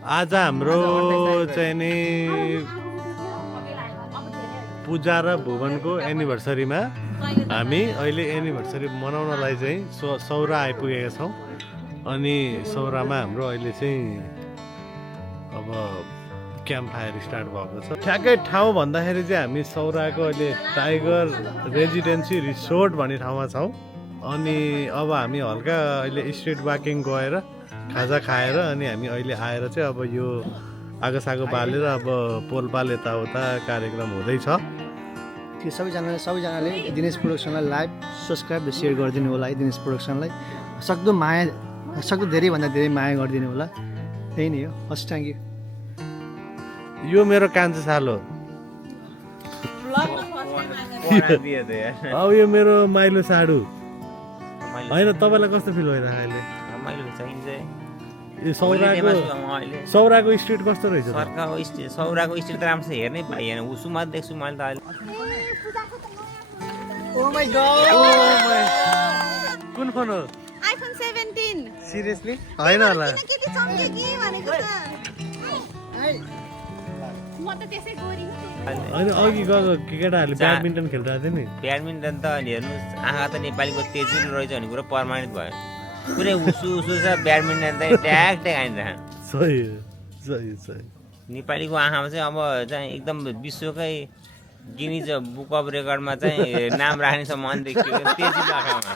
आज हाम्रो चाहिँ नि पूजा र भुवनको एनिभर्सरीमा हामी अहिले एनिभर्सरी मनाउनलाई चाहिँ सौरा आइपुगेका छौँ। अनि सौरामा हाम्रो अहिले चाहिँ अब क्याम्प फायर स्टार्ट भएको छ। ठ्याक्कै ठाउँ भन्दाखेरि चाहिँ हामी सौराको अहिले टाइगर रेजिडेन्सी रिसोर्ट भन्ने ठाउँमा छौँ। अनि अब हामी हल्का अहिले स्ट्रिट वाकिङ गएर खाजा खाएर अनि हामी अहिले आएर चाहिँ अब यो आगोसागो बालेर अब पोलपाल यताउता कार्यक्रम हुँदैछ। त्यो सबैजनाले दिनेश प्रोडक्सनलाई लाइभ सब्सक्राइब र सेयर गरिदिनु होला है। दिनेश प्रोडक्सनलाई सक्दो धेरैभन्दा धेरै माया गरिदिनु होला। त्यही नै हो। हस्, थ्याङ्क यू। यो मेरो कान्छो सालो अब यो मेरो माइलो साडु होइन। तपाईँलाई कस्तो फिल भइरहेको अहिले? सौराको स्ट्रिट कस्तो रहेछ? सौराको स्ट्रिट त राम्रो हेर्नै पाइएन। उसुमा देख्छु मैले त अहिले। कुन फोन हो? आइफोन 17। सिरियसली? होइन होला। होइन अघि गएको केटाहरूले ब्याडमिन्टन खेलिरहेको थियो नि। ब्याडमिन्टन त हेर्नुहोस्, आँखा त नेपालीको तेजिलो रहेछ भन्ने कुरो प्रमाणित भयो। पुरै उसु छ ब्याडमिन्टन त ट्याक ट्याक आइन्छ। सही सही। नेपालीको आँखामा चाहिँ अब चाहिँ एकदम विश्वकै गिनिज बुक अफ रेकर्डमा चाहिँ नाम राख्नेसम्म देखियो तेजिलो आँखामा।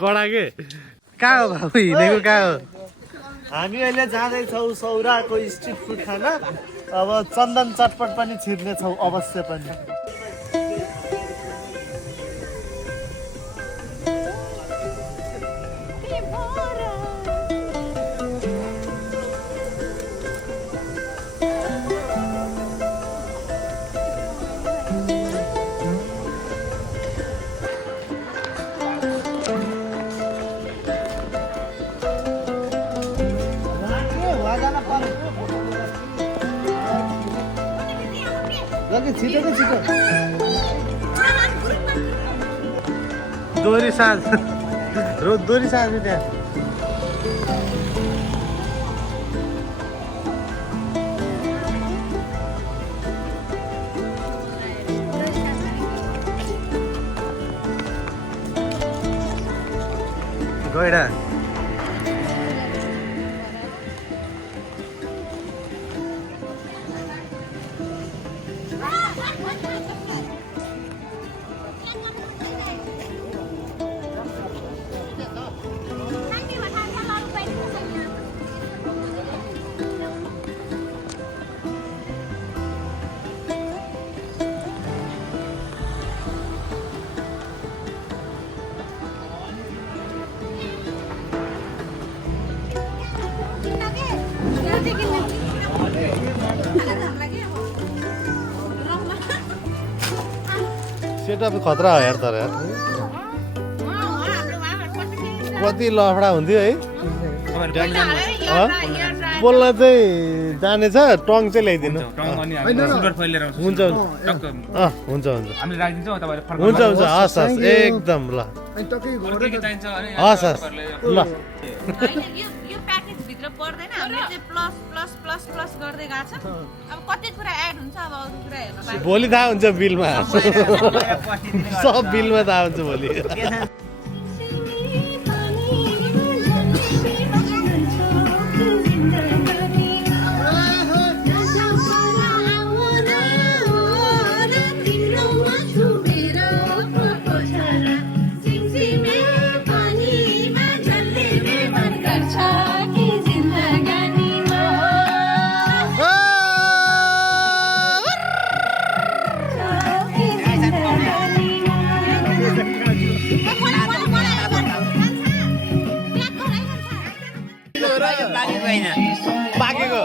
कडा के? कहाँ हो बाबु? हिँडेको कहाँ हो? हामी अहिले जाँदैछौँ सौराको स्ट्रिट फुड खान। अब चन्दन चटपट पनि छिर्नेछौँ अवश्य पनि। छिटो दोरी साँझ दोरी साँझ त्यहाँ गइडा। सेटअप खतरा हो यार। तर यार कति लफडा हुन्थ्यो है। बोल्न चाहिँ जानेछ, टङ चाहिँ ल्याइदिनु। हुन्छ हुन्छ हस् हस् एकदम ल। हस् हस् ल। भोलि थाहा हुन्छ बिलमा। सब बिलमा थाहा हुन्छ भोलि। पाकेको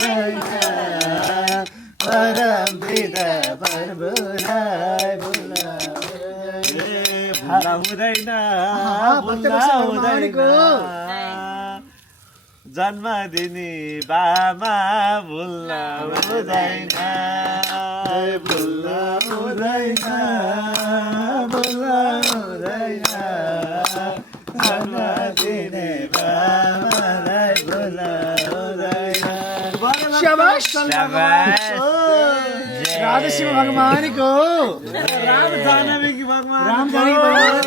हुँदैन परम पिता प्रभुलाई बोला हुँदैन भक्तको जन्म दिने बामा भुल्न हुँदैन बोल्न हुँदैन बोल्न हुँदैन जन्म दिने बाबालाई बोल्न हुँदैन शाबाश राधा शिव भगवान को राम जानवी भगवान राम जानकी भगवान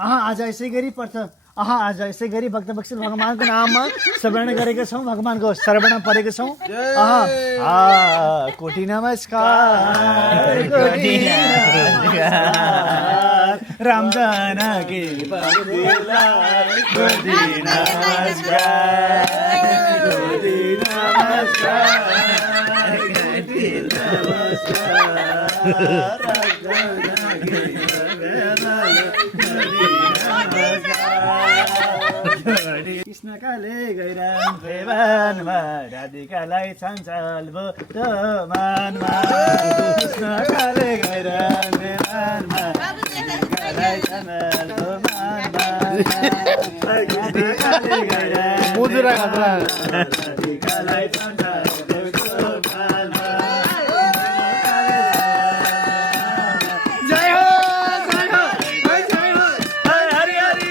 आज यसै गरी पर्छ आज यसै गरी भक्त बक्सिल भगवानको नाममा श्रवण गरेका छौँ भगवानको शरण परेका छौँ कोटि नमस्कार कोटि नमस्कार राम जानकी कोटि नमस्कार कोटि कृष्ण काले गैराम देवानमा राधिकालाई छञ्चल भो मानमा कृष्ण काले गैराम देवानमा राधिकालाई छञ्चल भो मानमा राधिकाले गैराम मुजुरा खतरा राधिकालाई छञ्चल भो मानमा जय हो जय हो जय हो हरि हरि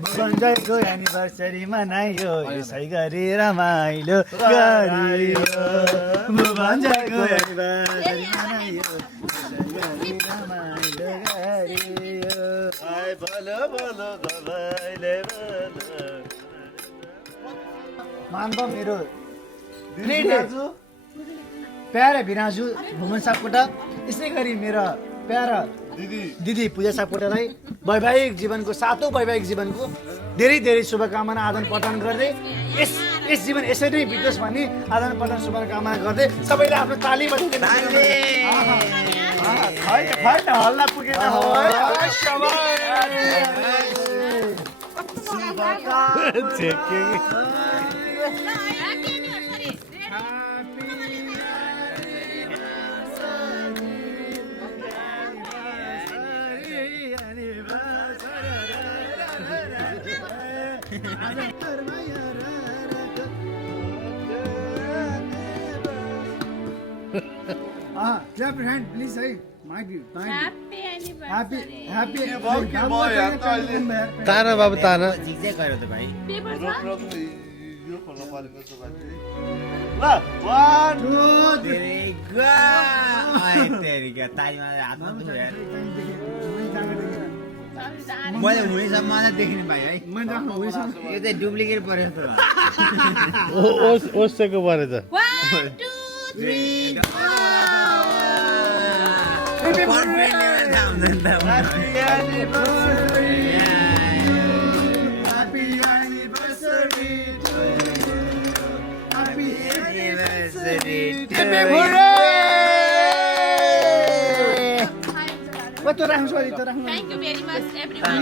भुवनजयको एनिभर्सरी मनाइयो यसै गरी रमाइलो गरियो भुवनजयको एनिभर्सरी मनाइयो यसै गरी रमाइलो गरियो बोलो बोलो गवाइले बोलो मानव मेरो प्यारा भिनाजु भुवन सापकोटा यसै गरी मेरा प्यारा दिदी पूजा सापकोटालाई वैवाहिक जीवनको सातौँ वैवाहिक जीवनको धेरै धेरै शुभकामना आदान प्रदान गर्दै यस जीवन यसरी नै बितोस् भन्ने आदान प्रदान शुभकामना गर्दै सबैले आफ्नो ताली हल्ला पुगेन clap your hand please है might be happy ताना बाबु ताना झिक्झ्याक गऱ्यो त भाइ यो खोल्न परेको छ ल 1 2 तालीमा हातमा दुख्यो मैले हुनेसम्म देखिने भाइ है यो चाहिँ डुप्लिकेट पऱ्यो जस्तो ओसेको परे त Thank you very much, everyone.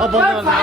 अब बन्द